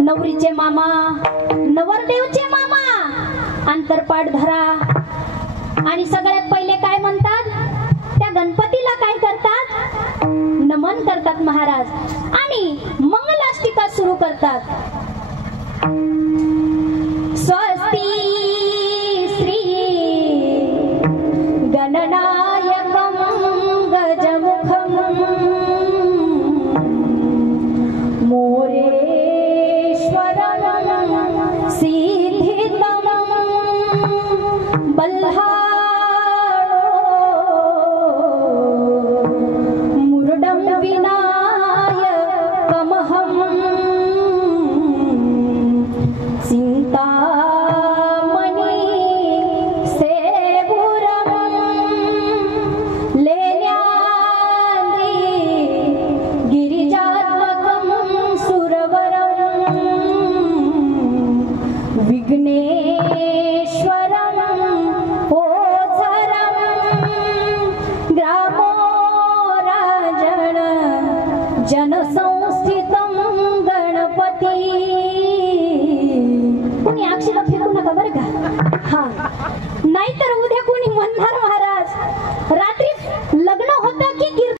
नवरीचे मामा, नवरदेवचे मामा अंतरपाट धरा आणि सगळ्यात पहिले काय म्हणतात, त्या गणपतीला काय करतात, नमन करतात महाराज आणि मंगलाष्टिका सुरू करतात। स्वस्ती श्री गणनायकं गजमुखं मोरेश्वरं सिद्धितं बल्हाळो मुरुडं विनायकमहं चिंतामणि सेवुरं लेण्याद्रि गिरिजात्मकं सुरवरं विघ्नेश्वरं ओझरं ग्रामो राजन जनसंस्थितं गणपती। कुणी अक्षर फेकू नका बरं का, हा नाहीतर उद्या कोणी म्हणणार